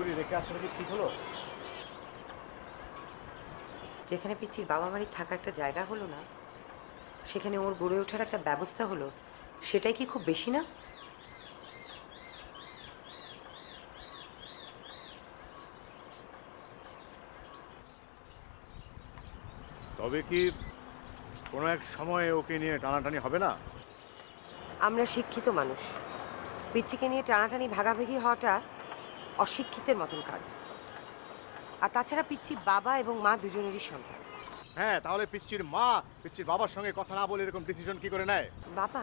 গুড়ি রেখে আসলে কি ঠিক হলো? যেখানে পিচ্চির বাবা মারির থাকা একটা জায়গা হলো না, সেখানে ওর গড়ে ওঠার একটা ব্যবস্থা হলো, সেটাই কি খুব বেশি না? তবে কি কোনো এক সময়ে ওকে নিয়ে টানাটানি হবে না? আমরা শিক্ষিত মানুষ, পিচ্চিকে নিয়ে টানাটানি ভাগাভাগি হওয়াটা অশিক্ষিতের মতন কাজ। আর তাছাড়া পিচ্চির বাবা এবং মা দুজনেরই সন্তান। হ্যাঁ, তাহলে পিচ্চির মা পিচ্চির বাবার সঙ্গে কথা না বলে এরকম ডিসিশন কি করে নেয়? বাবা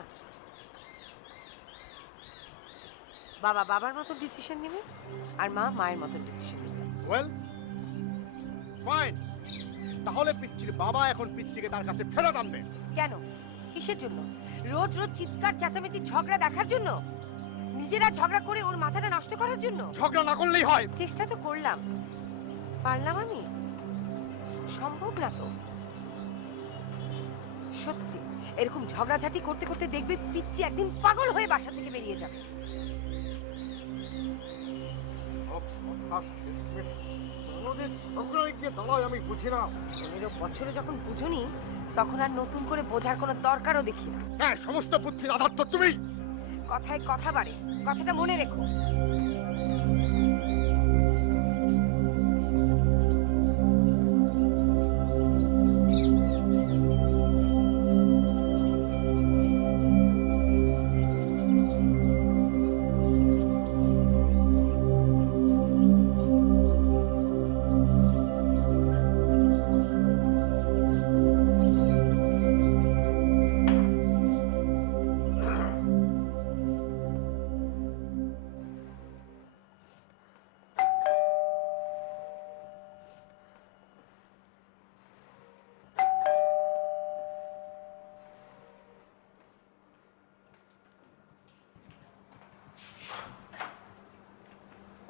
বাবা বাবার মতন ডিসিশন নেবে, আর মা মায়ের মতন ডিসিশন নেবে। ওয়েল ফাইন, তাহলে পিচ্চির বাবা এখন পিচ্চিকে তার কাছে ফেরত আনবে। কেন? কিসের জন্য? রোজ রোজ চিৎকার চেঁচামেচি ঝগড়া দেখার জন্য? নিজেরা ঝগড়া করে ওর মাথাটা নষ্ট করার জন্য? ঝগড়া না করলেই হয়। চেষ্টা তো করলাম, পারলাম আমি? সম্ভব না তো। সত্যি এরকম ঝগড়াঝাটি করতে করতে দেখবে পিচ্চি একদিন পাগল হয়ে বাসা থেকে বেরিয়ে যাবে। আমি বুঝি না। 15 বছরে যখন বুঝুনি, তখন আর নতুন করে বোঝার কোনো দরকারও দেখি না। হ্যাঁ, সমস্ত বুদ্ধির আধার তো তুমি। কথায় কথা বাড়ে, কথাটা মনে রেখো।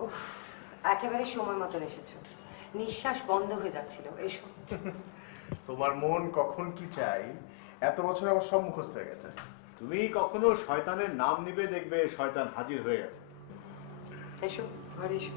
উফ, একেবারে সময় মতন এসেছো। নিঃশ্বাস বন্ধ হয়ে যাচ্ছিল। এসো। তোমার মন কখন কি চাই এত বছর আমার সব মুখস্থ হয়ে গেছে। তুমি কখনো শয়তানের নাম নিবে, দেখবে শয়তান হাজির হয়ে গেছে। এসো, ঘরে এসো।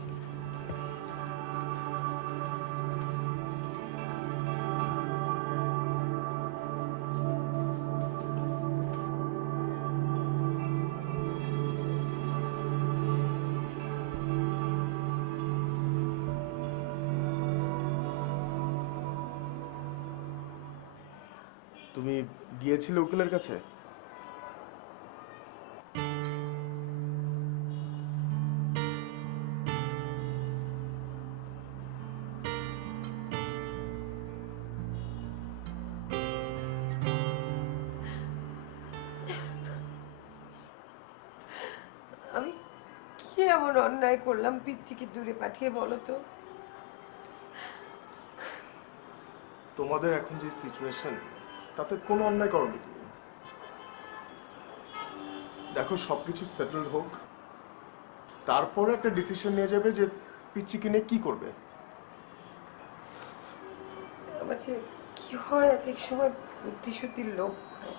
তুমি গিয়েছিলে উকিলের কাছে? আমি কি এমন অন্যায় করলাম পিচ্চিকে দূরে পাঠিয়ে, বলো তো? তোমাদের এখন যে সিচুয়েশন, তাতে কোনো অন্যায় করনি তুমি। দেখো, সবকিছু সেটেলড হোক, তারপরে একটা ডিসিশন নিয়ে যাবে যে পিচ্চিকে নিয়ে কি করবে। আমার যে কি হয়, এক এক সময় বুদ্ধিশুদ্ধির লোভ হয়।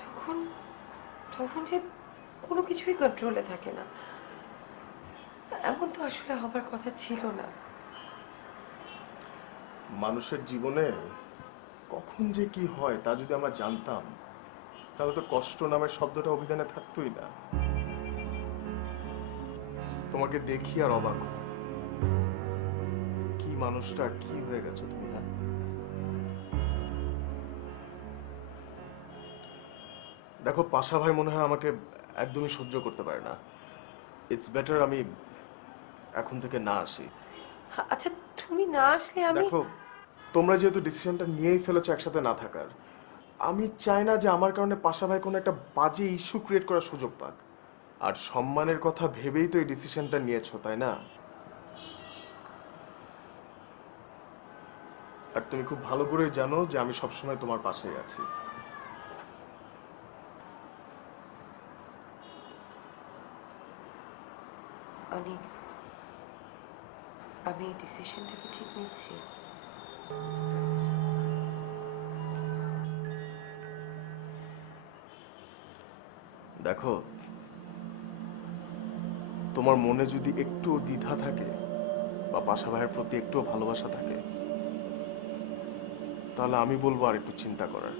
তখন তখন যে কোনো কিছুই কন্ট্রোলে থাকে না। এমন তো আসলে হবার কথা ছিল না। মানুষের জীবনে কখন যে কি হয় তা যদি আমরা জানতাম, তাহলে তো কষ্ট নামের শব্দটা অভিধানে থাকতোই না। তোমাকে দেখি আর অবাক হই, কি মানুষটা কি হয়ে গেছো তুমি। হ্যাঁ, দেখো, পাশা ভাই মনে হয় আমাকে একদমই সহ্য করতে পারে না। ইটস বেটার আমি এখন থেকে না আসি। আচ্ছা, তুমি না আসলে আমি... দেখো, তোমরা যেহেতু ডিসিশনটা নিয়েই ফেলেছো একসাথে না থাকার, আমি চাই না যে আমার কারণে পাশা ভাই কোনো একটা বাজে ইস্যু ক্রিয়েট করার সুযোগ পাক। আর সম্মানের কথা ভেবেই তো এই ডিসিশনটা নিয়েছো, তাই না? আর তুমি খুব ভালো করেই জানো যে আমি সবসময় তোমার পাশেই আছি। অনেক, আমি এই ডিসিশনটা কি ঠিক নিচ্ছি? দেখো, তোমার মনে যদি একটু দ্বিধা থাকে বা পাশা ভাইয়ের প্রতি একটুও ভালোবাসা থাকে, তাহলে আমি বলবো আর একটু চিন্তা করার।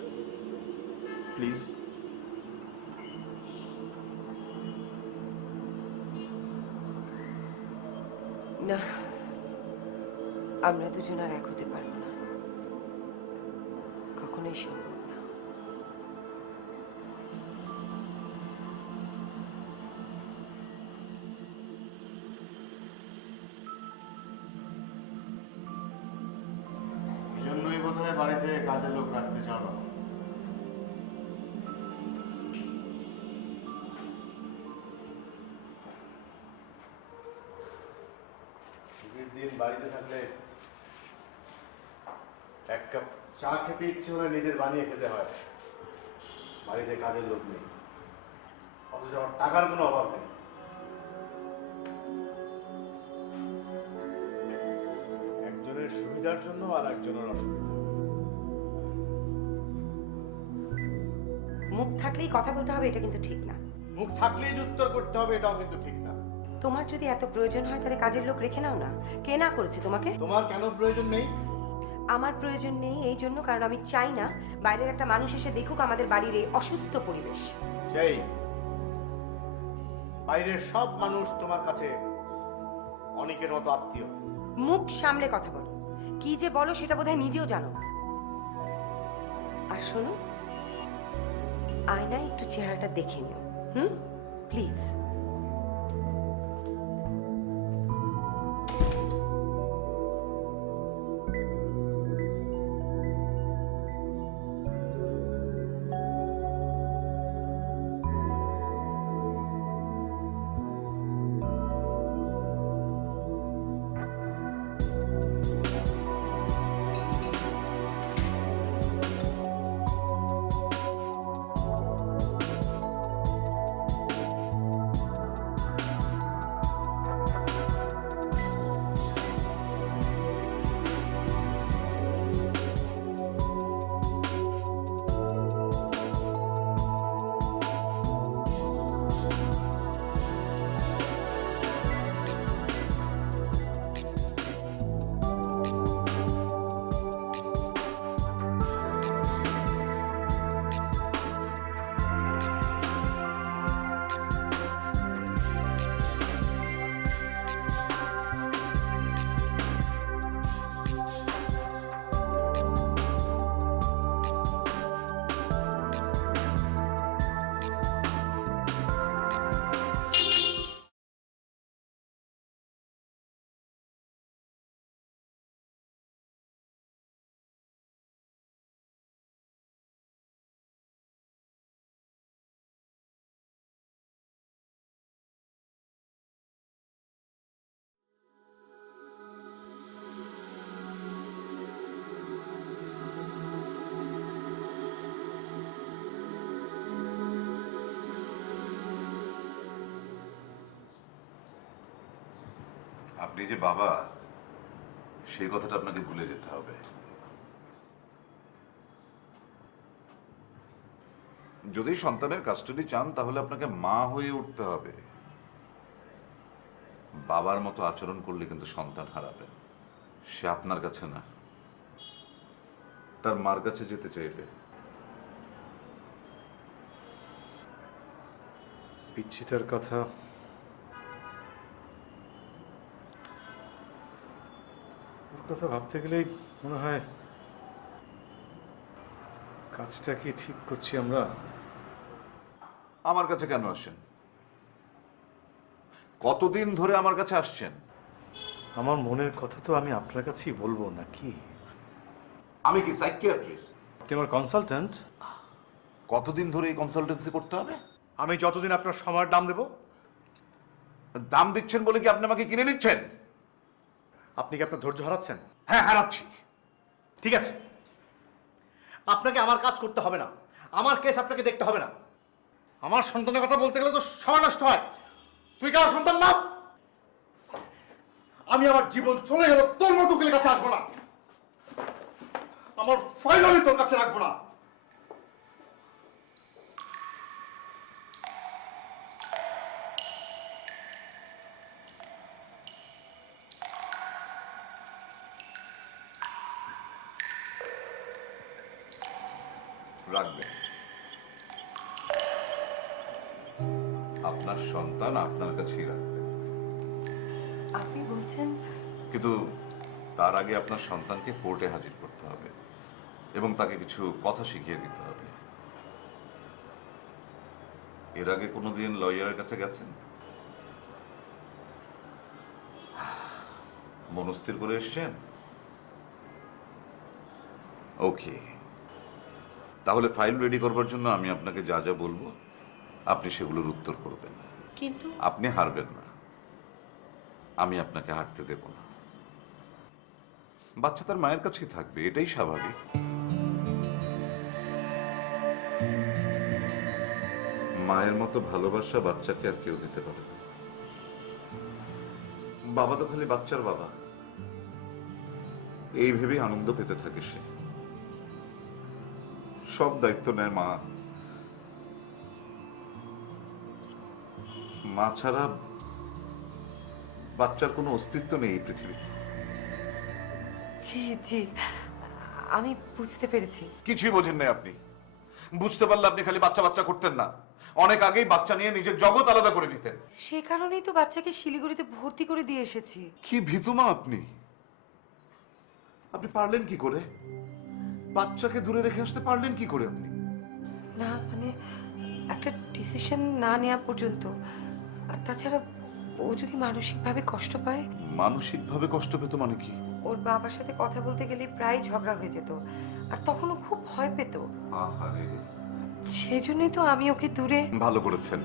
প্লিজ। না, আমরা দুজন আর এক হতে পারবো না, কখনোই সম্ভব না। এই জন্যই বোধহয় বাড়িতে কাজের লোক রাখতে চাও না। ছুটির দিন বাড়িতে থাকলে এক কাপ চা খেতে ইচ্ছে হলে নিজের বানিয়ে খেতে হয়। বাড়িতে কাজের লোক নেই, অথচ আমার টাকার কোনো অভাব নেই। একজনের সুবিধার জন্য আর একজনের অসুবিধা। মুখ থাকলেই কথা বলতে হবে, এটা কিন্তু ঠিক না। মুখ থাকলেই যে উত্তর করতে হবে, এটাও কিন্তু ঠিক না। তোমার যদি এত প্রয়োজন হয় তাহলে কাজের লোক রেখে নাও না। কে না করেছে তোমাকে? তোমার কেন প্রয়োজন নেই? আমার প্রয়োজন নেই এই জন্য কারণ আমি চাই না বাইরের একটা মানুষ এসে দেখুক আমাদের বাড়ির এই অসুস্থ পরিবেশ। সেই বাইরের সব মানুষ তোমার কাছে অনেকের মতো আত্মীয়। মুখ সামলে কথা বলো, কি যে বলো সেটা বোধহয় নিজেও জানো না। আর শোনো, আয়নায় একটু চেহারাটা দেখে নিও, প্লিজ। আপনি যে বাবা, সেই কথাটা আপনাকে ভুলে যেতে হবে। যদি সন্তানের কাস্টাডি চান তাহলে আপনাকে মা হয়ে উঠতে হবে। বাবার মতো আচরণ করলে কিন্তু সন্তান হারাবেন। সে আপনার কাছে না, তার মার কাছে যেতে চাইবে। পিচ্ছিটার কথা ভাবতে গেলেই মনে হয় কাজটা কি ঠিক করছি আমরা। আমার কাছে কেন আসেন? কতদিন ধরে আমার কাছে আসছেন? আমার মনের কথা তো আমি আপনার কাছেই বলবো নাকি? আমি কি সাইকিয়াট্রিস্ট? আপনি আমার কনসালট্যান্ট। কতদিন ধরে এই কনসালটেন্সি করতে হবে? আমি যতদিন আপনার সময়ের দাম দেব। দাম দিচ্ছেন বলে কি আপনি আমাকে কিনে নিচ্ছেন? আপনি কি আপনার ধৈর্য হারাচ্ছেন? হ্যাঁ, হারাচ্ছি। ঠিক আছে, আপনাকে আমার কাজ করতে হবে না, আমার কেস আপনাকে দেখতে হবে না। আমার সন্তানের কথা বলতে গেলে তো সময় নষ্ট হয়। তুই কারো সন্তান না। আমি আমার জীবন চলে গেল, তোর মতো উকিলের কাছে আসবো না। আমার ফাইল আমি তোর কাছে রাখবো না। রাখবেন। আপনার সন্তান আপনার কাছেই রাখবেন, আপনি বলছেন? কিন্তু তার আগে আপনার সন্তানকে কোর্টে হাজির করতে হবে এবং তাকে কিছু কথা শিখিয়ে দিতে হবে। এর আগে কোনোদিন লয়ারের কাছে গেছেন? মনস্থির করে এসছেন? ওকে, তাহলে ফাইল রেডি করবার জন্য আমি আপনাকে যা যা বলবো আপনি সেগুলোর উত্তর করবেন। কিন্তু আপনি হারবেন না, আমি আপনাকে হারতে দেব না। বাচ্চা তার মায়ের কাছেই থাকবে, এটাই স্বাভাবিক। মায়ের মতো ভালোবাসা বাচ্চাকে আর কেউ দিতে পারে না। বাবা তো খালি বাচ্চার বাবা, এই ভেবেই আনন্দ পেতে থাকে সে। সব দায়িত্ব নেয় মা। মা ছাড়া বাচ্চার কোনো অস্তিত্ব নেই এই পৃথিবীতে। জি জি, আমি বুঝতে পেরেছি। কিছুই বোঝেন নাই আপনি। বুঝতে পারলে আপনি খালি বাচ্চা বাচ্চা করতেন না, অনেক আগেই বাচ্চা নিয়ে নিজের জগৎ আলাদা করে নিতেন। সে কারণেই তো বাচ্চাকে শিলিগুড়িতে ভর্তি করে দিয়ে এসেছি। কি ভীতুমা আপনি! আপনি পারলেন কি করে? বাচ্চাকে দূরে রেখে আসতে পারলেন কি করে আপনি? না মানে একটা ডিসিশন না নেওয়া পর্যন্ত। আর তাছাড়া ও যদি মানসিকভাবে কষ্ট পায়। মানসিকভাবে কষ্ট পেত মানে কি? ওর বাবার সাথে কথা বলতে গেলে প্রায় ঝগড়া হয়ে যেত, আর তখন ও খুব ভয় পেত। আহারে, সেজন্যই তো আমি ওকে দূরে। ভালো করেছেন,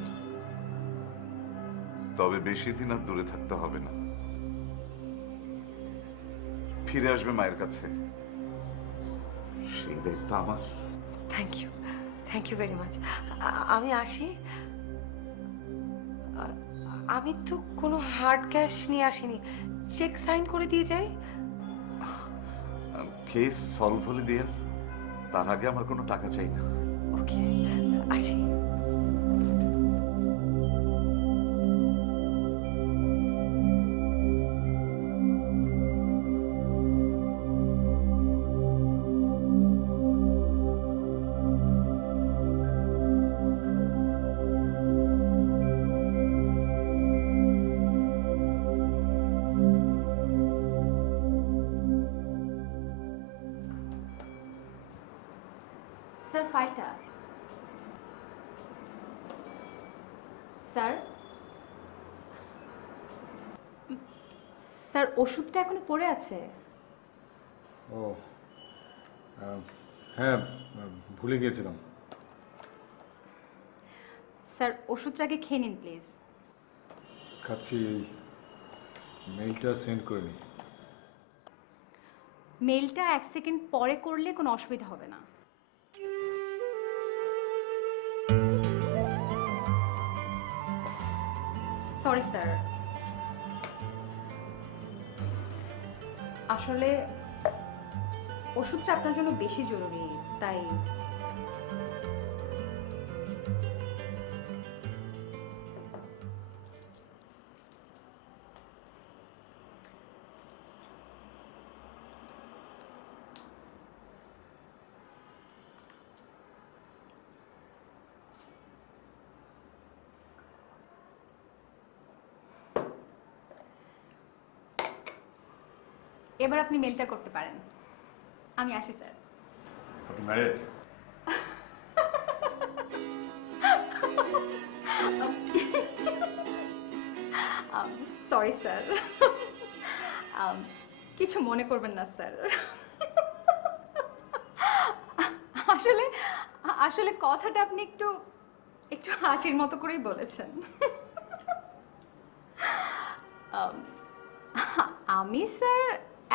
তবে বেশি দিন আর দূরে থাকতে হবে না। ফিরে আসবে মায়ের কাছে, সেই দায়িত্ব আমার। Thank you very much. আমি আসি। আমি তো কোনো হার্ড ক্যাশ নিয়ে আসিনি, চেক সাইন করে দিয়ে যাই। কেস সলভ হলে দিয়েন, তার আগে আমার কোনো টাকা চাই না। ওকে, আসি। স্যার ফাইলটা। স্যার স্যার ওষুধটা এখনো পড়ে আছে। ও হ্যাঁ, ভুলে গিয়েছিলাম। স্যার ওষুধটা আগে খেয়ে নিন প্লিজ। খাচ্ছি, এই মেইলটা সেন্ড করে নি। মেইলটা 1 সেকেন্ড পরে করলে কোনো অসুবিধা হবে না। সরি স্যার, আসলে ওষুধটা আপনার জন্য বেশি জরুরি, তাই। এবার আপনি মেলটা করতে পারেন। আমি আসি স্যার। আপনি ম্যারেড? সরি স্যার, কিছু মনে করবেন না স্যার। আসলে আসলে কথাটা আপনি একটু একটু হাসির মতো করেই বলেছেন। আমি স্যার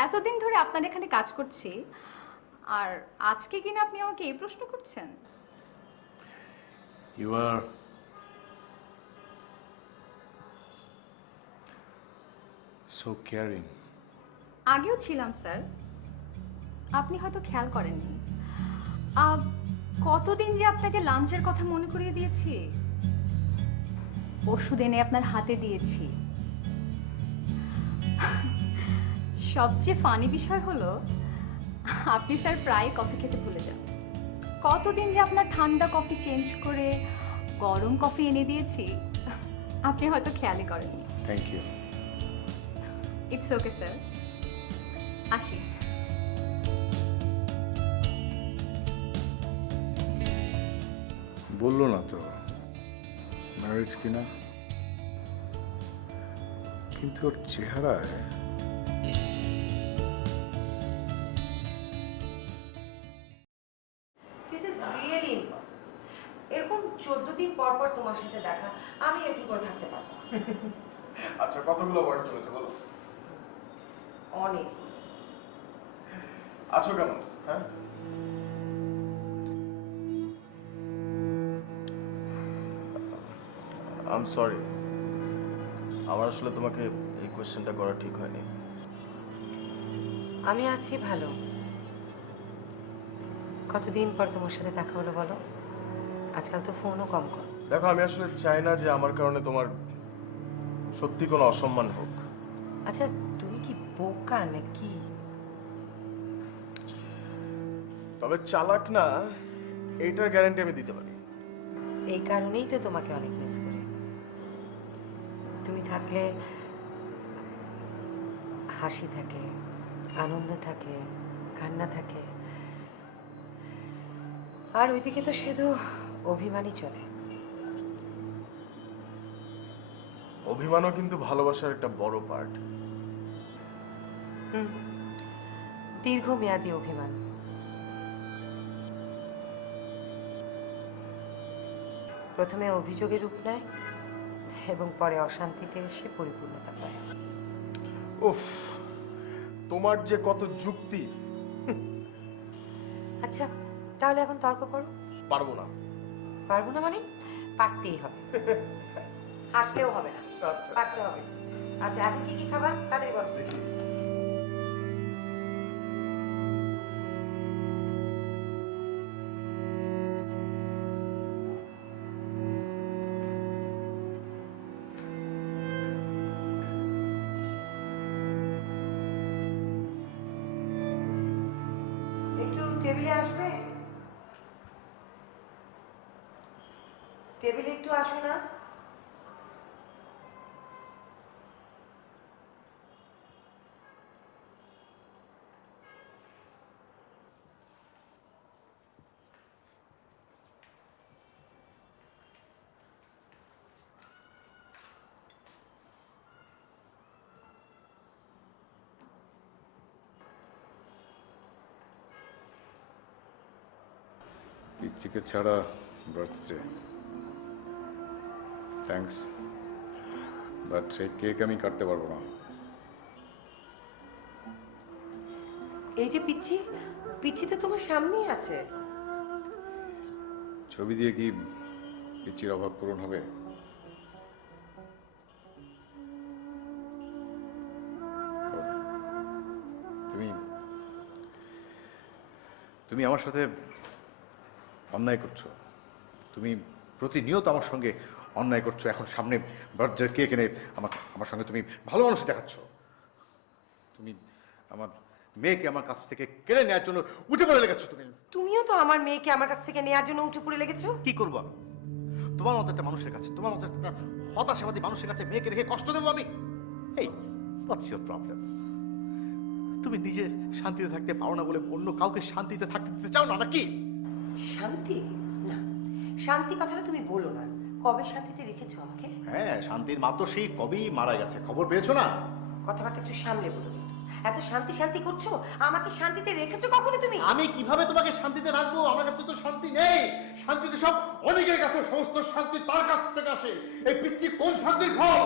এতদিন ধরে আপনার এখানে কাজ করছি, আর আজকে কিনা আপনি আমাকে এই প্রশ্ন করছেন? You are so caring. আগেও ছিলাম স্যার, আপনি হয়তো খেয়াল করেননি। কতদিন যে আপনাকে লাঞ্চের কথা মনে করিয়ে দিয়েছি, ওষুধ এনে আপনার হাতে দিয়েছি। সবচেয়ে ফানি বিষয় হলো আপনি স্যার প্রায় কফি খেতে ভুলে যান। কতদিন যে আপনার ঠান্ডা কফি চেঞ্জ করে গরম কফি এনে দিয়েছি আপনি হয়তো খেয়ালই করেননি। Thank you. It's okay sir, আসি। বললো না তো ম্যারেজ কিনা, কিন্তু ওর চেহারায় দিস ইজ রিয়েলি ইম্পসিবল। এরকম 14 দিন পর পর তোমার সাথে দেখা, আমি এরকম করে থাকতে পারবো না। আচ্ছা কতগুলো ওয়ার্ড চলেছে বলো? অনেক। আছো কেমন? হ্যাঁ আই এম সরি, আমার আসলে তোমাকে এই কোয়েশ্চেনটা করা ঠিক হয়নি। আমি আছি ভালো। কতদিন পর তোমার সাথে দেখা হলো বলো? আজকাল তো ফোনও কম করো। দেখো আমি আসলে চাই না যে আমার কারণে তোমার সত্যি কোনো অসম্মান হোক। আচ্ছা তুমি কি বোকা নাকি? তবে চালাক না এইটার গ্যারান্টি আমি দিতে পারি। এই কারণেই তো তোমাকে অনেক মিস করি। তুমি থাকলে হাসি থাকে, আনন্দ থাকে, কান্না থাকে, আর ওইদিকে তো শুধু অভিমানই চলে। অভিমানও কিন্তু ভালোবাসার একটা বড় পার্ট। দীর্ঘমেয়াদী অভিমান। প্রথমে অভিযোগের রূপ নেয় এবং পরে অশান্তিতে এসে পরিপূর্ণতা পায়। উফ, তোমার যে কত যুক্তি। আচ্ছা তাহলে এখন তর্ক করো। পারবো না। পারবো না মানে? পারতেই হবে। হাসলেও হবে না, আচ্ছা পারতে হবে। আচ্ছা এখন কি কি খাবার তাড়াতাড়ি বলো। দেখি। একটু টেবিলে আসবে? টেবিলে একটু আসো না। পিচ্চিকে ছাড়া বার্থডে, থ্যাঙ্কস, বাট সেই কেক আমি কাটতে পারবো না। এই যে পিচ্ছি, পিচ্ছি তো তোমার সামনেই আছে। ছবি দিয়ে কি পিচ্চির অভাব পূরণ হবে? তুমি তুমি আমার সাথে অন্যায় করছো। তুমি প্রতিনিয়ত আমার সঙ্গে অন্যায় করছো। এখন সামনে বার্থডে কেক এনে আমার সঙ্গে তুমি ভালো মানুষ দেখাচ্ছ। তুমি আমার মেয়েকে আমার কাছ থেকে কেড়ে নেওয়ার জন্য উঠে পড়ে লেগেছো। তুমিও তো আমার মেয়েকে আমার কাছ থেকে নেয়ার জন্য উঠে পড়ে লেগেছো। কি করবো আমি? তোমার মতো একটা মানুষের কাছে, তোমার মতো একটা হতাশাবাদী মানুষের কাছে মেয়েকে রেখে কষ্ট দেবো আমি? এই হোয়াটস ইউর প্রবলেম? তুমি নিজে শান্তিতে থাকতে পারো না বলে অন্য কাউকে শান্তিতে থাকতে দিতে চাও না নাকি? শান্তি না, শান্তি কথাটা তুমি বলো না। কবে শান্তিতে রেখেছো আমাকে? হ্যাঁ, শান্তির মা তো সেই কবেই মারা গেছে, খবর পেয়েছো না? কথাবার্তা একটু সামলে বলো কিন্তু। এত শান্তি শান্তি করছো, আমাকে শান্তিতে রেখেছো কখনো তুমি? আমি কিভাবে তোমাকে শান্তিতে রাখবো? আমার কাছে তো শান্তি নেই। শান্তি তো সব অনেকের কাছে, সমস্ত শান্তি তার কাছ থেকে আসে। এই পিচ্ছি কোন শান্তির ফল?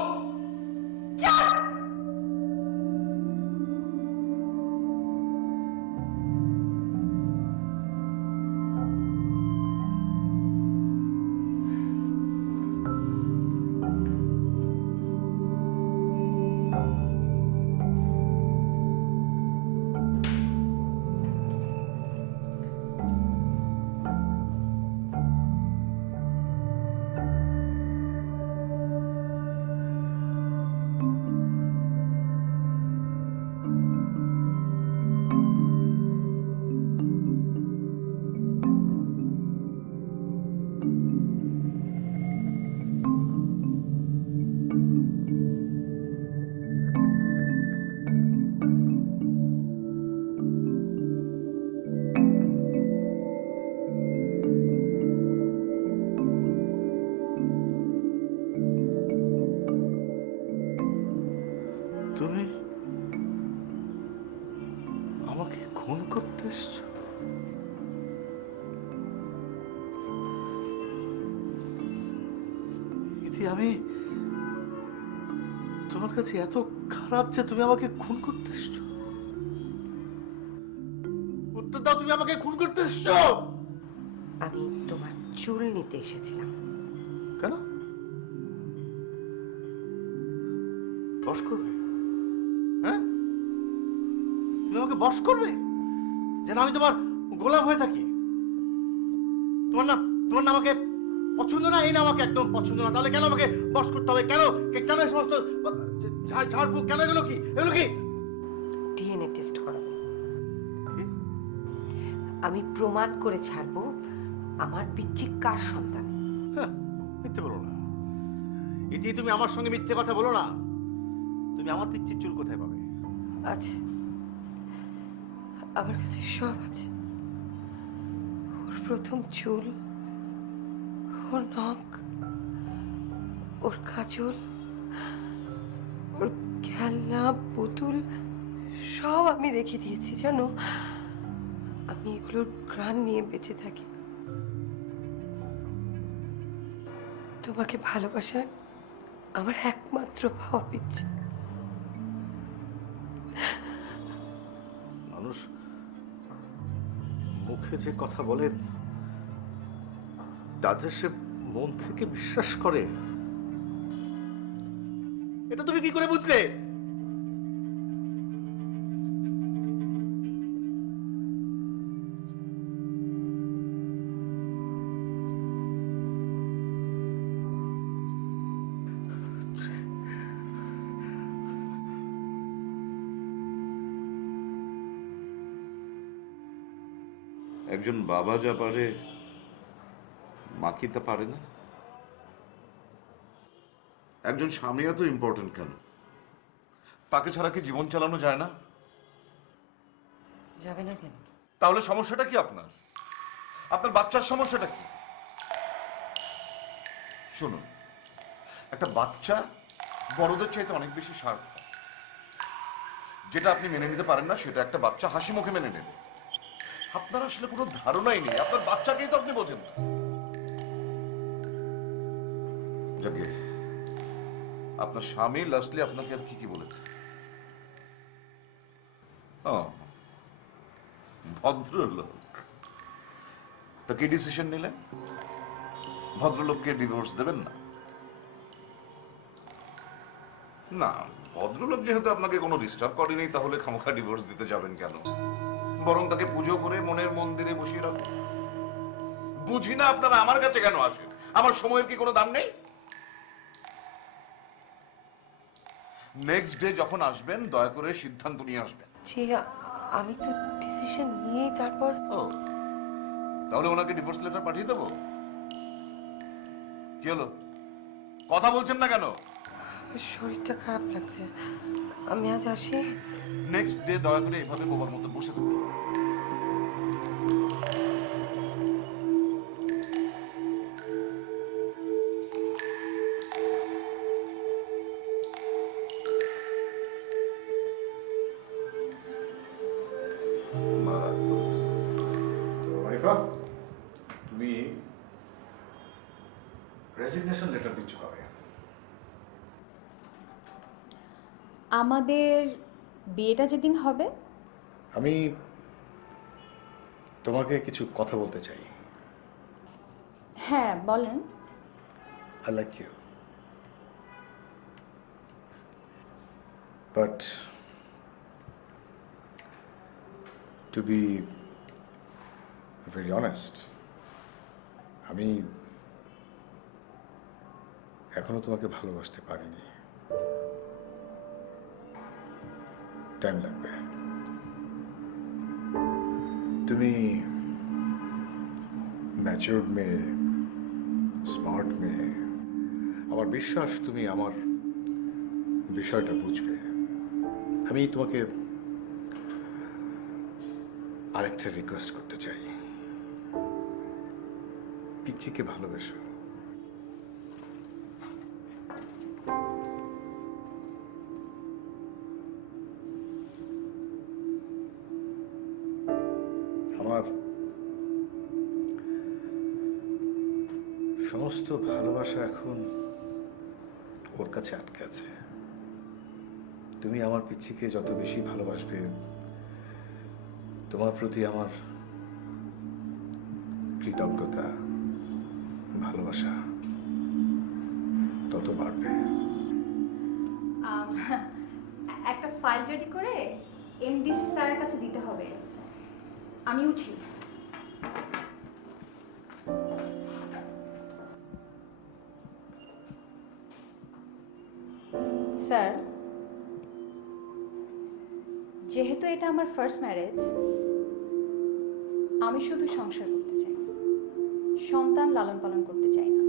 আমাকে খুন করতে এসছো? ইতি, আমি তোমার কাছে এত খারাপ যে তুমি আমাকে খুন করতে এসছো? উত্তর দাও, তুমি আমাকে খুন করতে এসছো? আমি তোমার চুল নিতে এসেছিলাম। কেন? বশ করবে? হ্যাঁ, তুমি আমাকে বশ করবে যেন আমি তোমার গোলাম হয়ে থাকি? তোমার না আমাকে পছন্দ না? এই না আমাকে একদম পছন্দ না। তাহলে কেন আমাকে বশ করতে হবে? কেন কেন এই সমস্ত ঝাড়ফুঁক? কেন এগুলো কি? এগুলো কি? ডিএনএ টেস্ট করাবো। কি? আমি প্রমাণ করে ছাড়বো আমার পিচ্চি কার সন্তান। হ্যাঁ, মিথ্যে বলো না ইতি, তুমি আমার সঙ্গে মিথ্যে কথা বলো না। তুমি আমার পিচ্চির চুল কোথায় পাবে? আছে, আমার কাছে সব আছে। ওর প্রথম চুল, ওর নখ, ওর কাজল, ওর খেলনা, পুতুল সব আমি রেখে দিয়েছি জানো। আমি এগুলোর ঘ্রাণ নিয়ে বেঁচে থাকি। তোমাকে ভালোবাসার আমার একমাত্র ভাবা পিচ্ছি। মানুষ মুখে যে কথা বলে তাদের সে মন থেকে বিশ্বাস করে, এটা তুমি কি করে বুঝলে? একজন বাবা যা পারে মা কি তা পারে না? একজন স্বামী এত ইম্পর্টেন্ট কেন? তাকে ছাড়া কি জীবন চালানো যায় না? যাবে না কেন? তাহলে সমস্যাটা কি আপনার? আপনার বাচ্চার সমস্যাটা কি? শুনুন, একটা বাচ্চা বড়দের চাইতে অনেক বেশি শার্প। যেটা আপনি মেনে নিতে পারেন না সেটা একটা বাচ্চা হাসি মুখে মেনে নেবে। আপনার আসলে কোনো ধারণাই নেই, আপনার বাচ্চাকেই তো আপনি বোঝেন না। যাকে আপনার স্বামী লাস্টলি আপনাকে আর কি কি বলেছে? ও, ভদ্রলোক। তো কি ডিসিশন নিলেন? ভদ্রলোককে ডিভোর্স দেবেন না? না, ভদ্রলোক যেহেতু আপনাকে কোনো ডিস্টার্ব করেনি তাহলে খামোখা ডিভোর্স দিতে যাবেন কেন? বরং তাকে পুজো করে মনের মন্দিরে বসিয়ে রাখুন। বুঝি না আপনারা আমার কাছে কেন আসেন? আমার সময়ের কি কোনো দাম নেই? নেক্সট ডে যখন আসবেন দয়া করে সিদ্ধান্ত নিয়ে আসবেন। যে আমি তো ডিসিশন নিয়েই তারপর। ও, তাহলে ওনাকে ডিভোর্স লেটার পাঠিয়ে দেবো? কি হলো, কথা বলছেন না কেন? শরীরটা খারাপ লাগছে, আমি আজ আসি। নেক্সট ডে দয়া করে এভাবে বোবার মতো বসে থাকুন। আরিফা, তুমি রেজিগনেশন লেটার দিচ্ছ কবে? আমাদের বিয়েটা যেদিন হবে। আমি তোমাকে কিছু কথা বলতে চাই। হ্যাঁ বলেন। I like you. But to be very honest, আমি এখনো তোমাকে ভালোবাসতে পারিনি। টাইম লাগবে। তুমি ম্যাচিউরড মেয়ে, স্মার্ট মেয়ে। আমার বিশ্বাস তুমি আমার বিষয়টা বুঝবে। আমি তোমাকে আরেকটা রিকোয়েস্ট করতে চাই, পিচ্চিকে ভালোবেসো। আমার সমস্ত ভালোবাসা এখন ওর কাছে আটকে আছে। তুমি আমার পিচ্ছিকে যত বেশি ভালোবাসবে, তোমার প্রতি আমার কৃতজ্ঞতা, ভালোবাসা তত বাড়বে। একটা ফাইল রেডি করে এমডি স্যারের কাছে দিতে হবে। আমি উঠি। স্যার, যেহেতু এটা আমার ফার্স্ট ম্যারেজ, আমি শুধু সংসার করতে চাই, সন্তান লালন পালন করতে চাই না।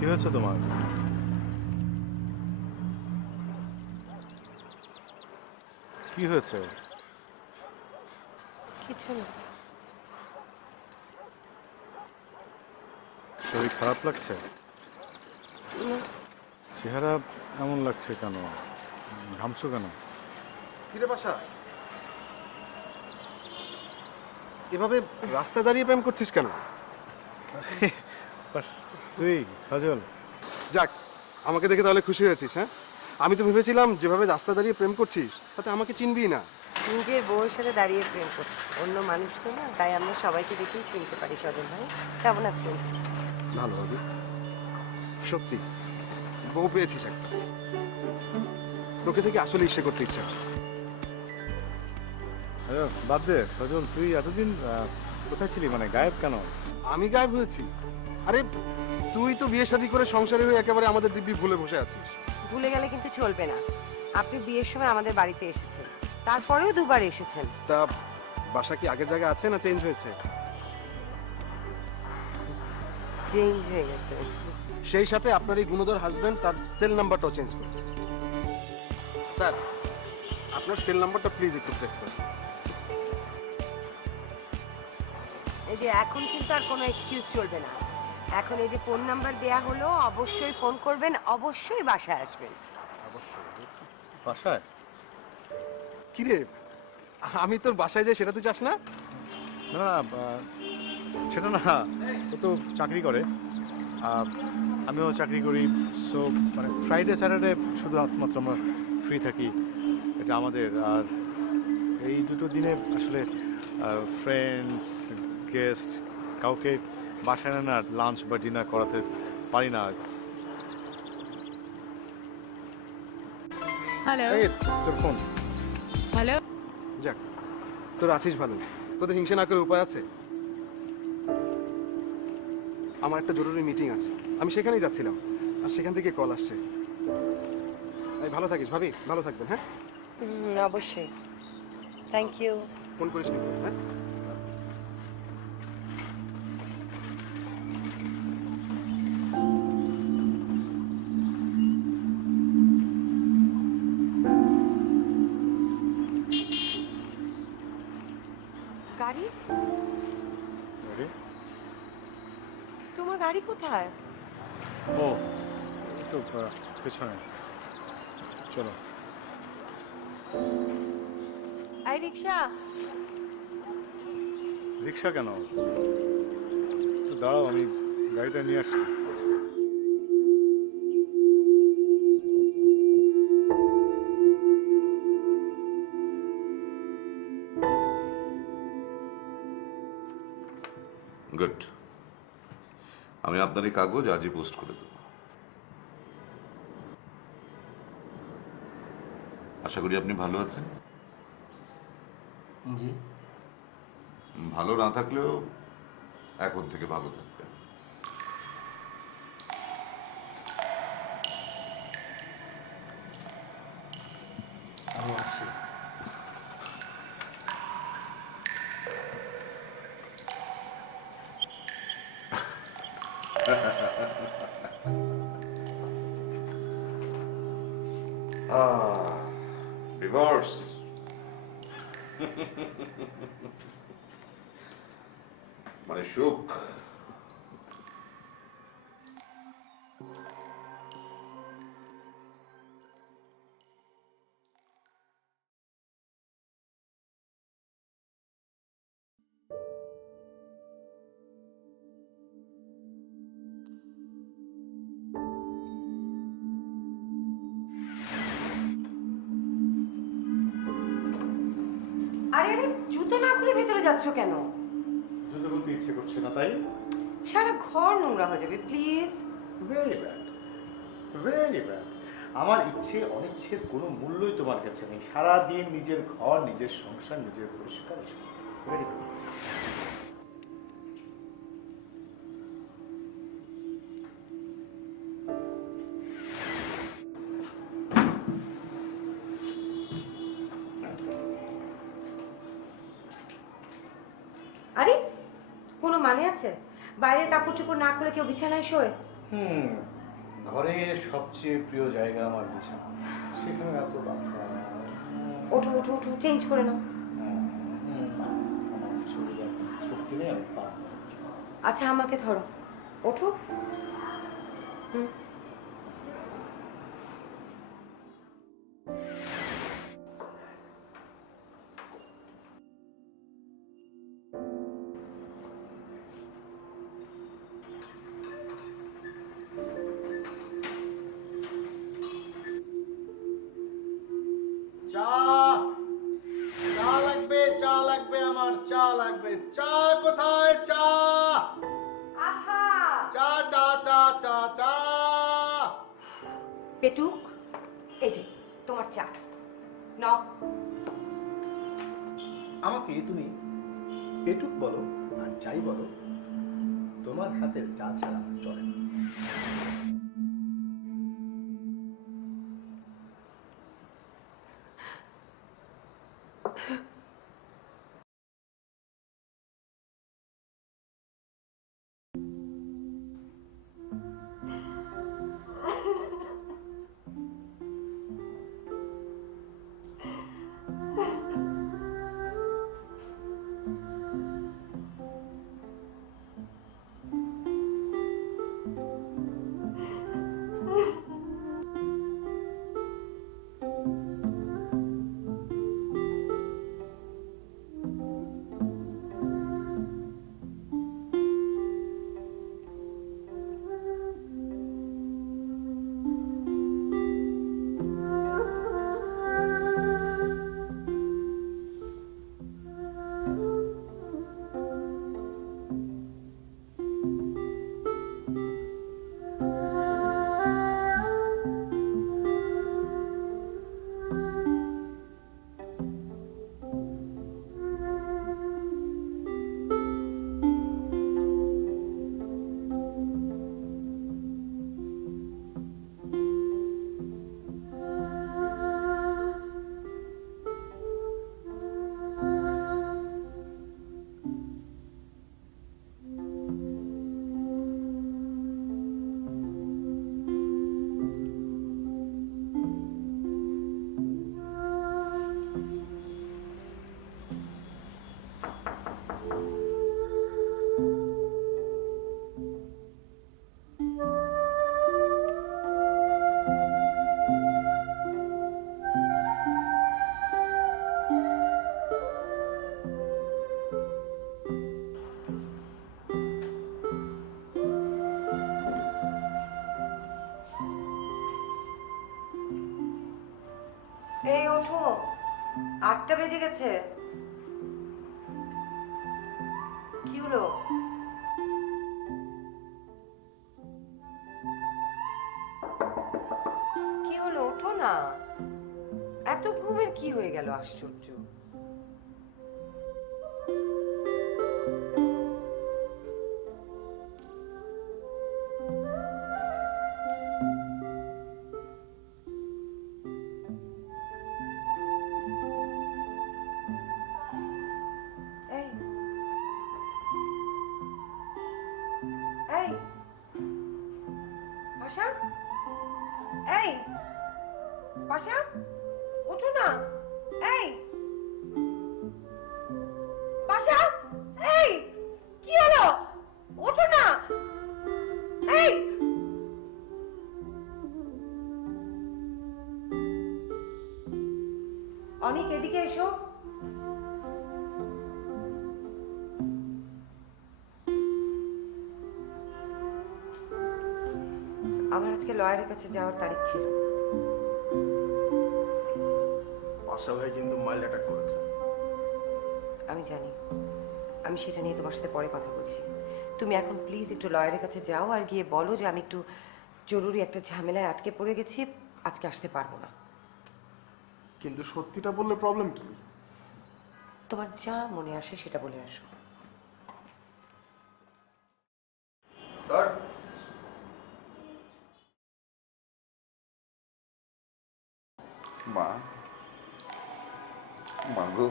কি হয়েছে তোমার? কি হয়েছে? কিছু না। শরীর খারাপ লাগছে? না, চেহারা এমন লাগছে কেন? ঘামছো কেন? কিরে বাসা, এভাবে রাস্তায় দাঁড়িয়ে প্রেম করছিস কেন? তুই কাজল, যাক, আমাকে দেখে তাহলে খুশি হয়েছিস? হ্যাঁ, আমি তো ভেবেছিলাম যেভাবে রাস্তা দাঁড়িয়ে প্রেম করছিস তাতে আমাকে চিনবি না। নিজের বউয়ের সাথে দাঁড়িয়ে প্রেম করছি, অন্য মানুষ তো না, তাই আমরা সবাইকে দেখেই চিনতে পারি। সজল ভাই কেমন আছেন? ভালো হবে, সত্যি বউ পেয়েছিস একটা, তোকে থেকে আসলে ইচ্ছে করতে ইচ্ছা হয়। আরে বাদ দে কাজল, তুই এতদিন কোথায় ছিলি? মানে গায়েব কেন? আমি গায়েব হয়েছি? আরে তুই তো বিয়ে শাদী করে সংসারে হয়ে একেবারে আমাদের দিব্যি ভুলে বসে আছিস। ভুলে গেলে কিন্তু চলবে না। আপনি বিয়ের সময় আমাদের বাড়িতে এসেছেন, তারপরেও দুবার এসেছেন। তা বাসা কি আগের জায়গায় আছে না চেঞ্জ হয়েছে? চেঞ্জ হয়ে গেছে। সেই সাথে আপনার এই গুণধর হাজবেন্ড তার সেল নাম্বারটাও চেঞ্জ করেছে। স্যার, আপনার সেল নাম্বারটা প্লিজ একটু প্রেস করুন। এই যে এখন কিন্তু আর কোনো এক্সকিউজ চলবে না। এখন এই যে ফোন নাম্বার দেয়া হলো, অবশ্যই ফোন করবেন, অবশ্যই বাসায় আসবেন। বাসায়? কিরে, আমি তোর বাসায় যাই সেটা তুই চাস না? না না, সেটা না, ও তো চাকরি করে, আমিও চাকরি করি। সো মানে ফ্রাইডে স্যাটারডে শুধু একমাত্র আমরা ফ্রি থাকি, এটা আমাদের। আর এই দুটো দিনে আসলে ফ্রেন্ডস, গেস্ট কাউকে বাসায় না লাঞ্চ বা ডিনার করাতে পারি না। হ্যালো এই তোর ফোন। হ্যালো যাক, তোর আছিস ভালো, তোদের হিংসা না করে উপায় আছে? আমার একটা জরুরি মিটিং আছে, আমি সেখানেই যাচ্ছিলাম, আর সেখান থেকে কল আসছে। এই ভালো থাকিস ভাবি, ভালো থাকবেন। হ্যাঁ, অবশ্যই। Thank you. ফোন করিস কিন্তু। হ্যাঁ, গাড়ি? Ready? তোমার গাড়ি কোথায়? ও তো পেছনে, চলো। এই রিক্সা। রিক্সা কেন? তো দাঁড়াও, আমি গাড়িটা নিয়ে আসছি। গুড, আমি আপনার এই কাগজ আজই পোস্ট করে দেব। আশা করি আপনি ভালো আছেন। জি, ভালো না থাকলেও এখন থেকে ভালো থাকবেন। ডিভোর্স মানে সুখ। আরে আরে জুতো না খুলে ভেতরে যাচ্ছ কেন? জুতো খুলতে ইচ্ছে করছে না তাই? সারা ঘর নোংরা হয়ে যাবে, please. Very bad, very bad. আমার ইচ্ছে অনিচ্ছের কোনো মূল্যই তোমার কাছে নেই। সারাদিন নিজের ঘর, নিজের সংসার, নিজের পরিষ্কার। Very good. আরে কোনো মানে আছে? বাইরের কাপড় চোপড় না খুলে কেউ বিছানায় শোয়? ঘরের সবচেয়ে প্রিয় জায়গা আমার বিছানা, সেখানে এত বাধা। ওঠো ওঠো ওঠো, চেঞ্জ করে নাও। আমার শরীরে এখন শক্তি নেই, আমি পারবো না। আচ্ছা আমাকে ধরো, ওঠো। হুম। চা, চা লাগবে, চা লাগবে, আমার চা লাগবে। চা কোথায়? চা, আহা চা, চা, চা, চা, চা। পেটুক, এই যে তোমার চা নাও। আমাকে তুমি পেটুক বলো আর যাই বলো, তোমার হাতের চা ছাড়া আমার চলে না। এই ওঠো, 8টা বেজে গেছে। কি হলো? কি হলো? ওঠো না। এত ঘুমের কি হয়ে গেল? আশ্চর্য। এই এই পাশা, এই পাশা, ওঠো না। এই পাশা, এই কি হলো? ওঠো না। এই অনিক, এদিকে এসো। আমার আজকে লয়ারের কাছে যাওয়ার তারিখ ছিল। পাশা ভাই কিন্তু মাইল্ড অ্যাটাক করেছে। আমি জানি, আমি সেটা নিয়ে তোমার সাথে পরে কথা বলছি। তুমি এখন প্লিজ একটু লয়ারের কাছে যাও আর গিয়ে বলো যে আমি একটু জরুরি একটা ঝামেলায় আটকে পড়ে গেছি, আজকে আসতে পারবো না। কিন্তু সত্যিটা বললে প্রবলেম কি? তোমার যা মনে আসে সেটা বলে আসো। স্যার, মা, মা গো,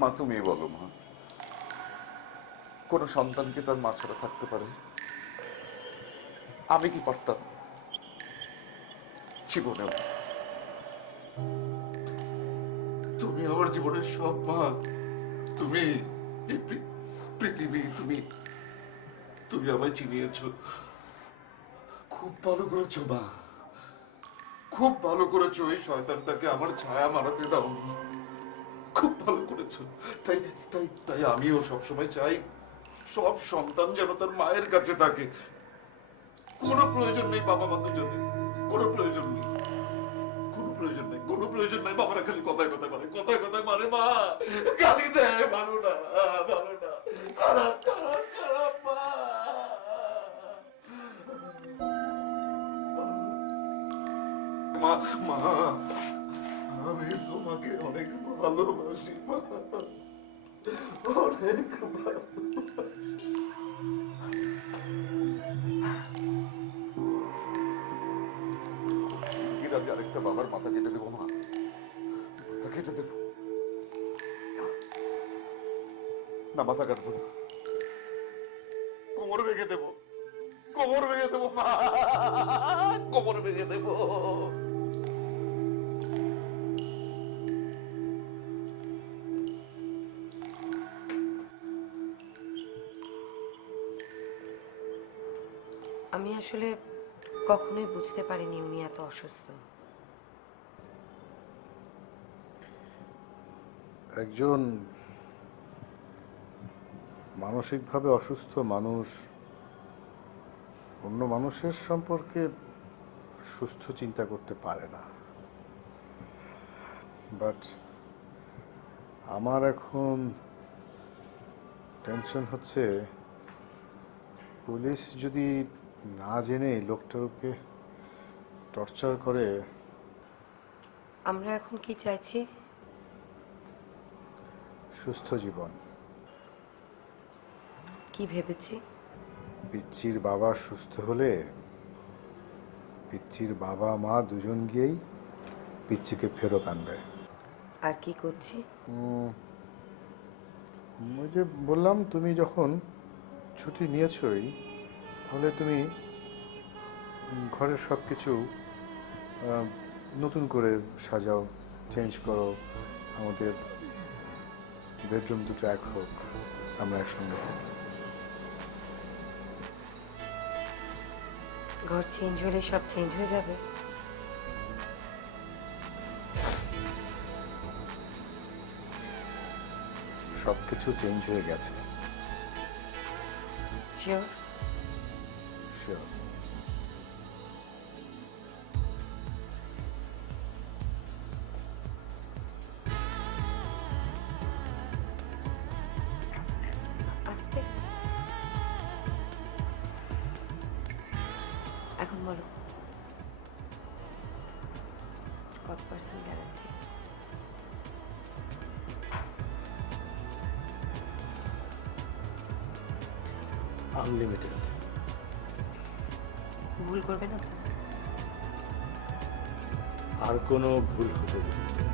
মা তুমি বলো মা, কোন সন্তানকে তার মা ছাড়া থাকতে পারে? আমি কি পারতাম? জীবনেও। তুমি আমার জীবনের সব মা। তুমি এই পৃথিবী, তুমি আমায় চিনিয়েছো। খুব ভালো করেছো মা, খুব ভালো করেছো। এই শয়তানটাকে আমার ছায়া মারাতে দাওনি, খুব ভালো করেছো। তাই তাই তাই আমিও সবসময় চাই সব সন্তান যেন তার মায়ের কাছে থাকে। কোনো প্রয়োজন নেই বাবা মা দুজনে, কোনো প্রয়োজন নেই, কোনো প্রয়োজন নেই, কোনো প্রয়োজন নেই। বাবারা খালি কথায় কথায় মারে, কথায় কথায় মারে, মা গালি দেয়। ভালো না, ভালো না, খারাপ খারাপ খারাপ মা। মা, মা, আমি তোমাকে অনেক ভালোবাসি মা, অনেক শিগগির আমি আরেকটা বাবার মাথা কেটে দেবো মা, মাথা কেটে দেবো না, মাথা কাটবো না, কোমর ভেঙে দেবো, কোমর ভেঙে দেবো মা, কোমর ভেঙে দেবো। আমি আসলে কখনোই বুঝতে পারিনি উনি এত অসুস্থ। একজন মানসিকভাবে অসুস্থ মানুষ অন্য মানুষের সম্পর্কে সুস্থ চিন্তা করতে পারে না, বাট আমার এখন টেনশন হচ্ছে পুলিশ যদি না জেনে লোকটাকে টর্চার করে। আমরা এখন কি চাইছি? সুস্থ জীবন। কি ভেবেছি? পিচ্চির বাবা সুস্থ হলে পিচ্চির বাবা মা দুজন গিয়েই পিচ্চিকে ফেরত আনবে। আর কি করছি? ওই যে বললাম, তুমি যখন ছুটি নিয়েছই তাহলে তুমি ঘরের সব কিছু নতুন করে সাজাও, চেঞ্জ করো, আমাদের বেডরুম দুটো এক হোক, আমরা একসঙ্গে থাকি। ঘর চেঞ্জ হলে সব চেঞ্জ হয়ে যাবে? সব কিছু চেঞ্জ হয়ে গেছে। শিওর? শিওর। আস্তে। এখন বলো কত পার্সেন্ট গ্যারান্টি? আনলিমিটেড। ভুল করবে না তো? আর কোনো ভুল হতে দেবে না।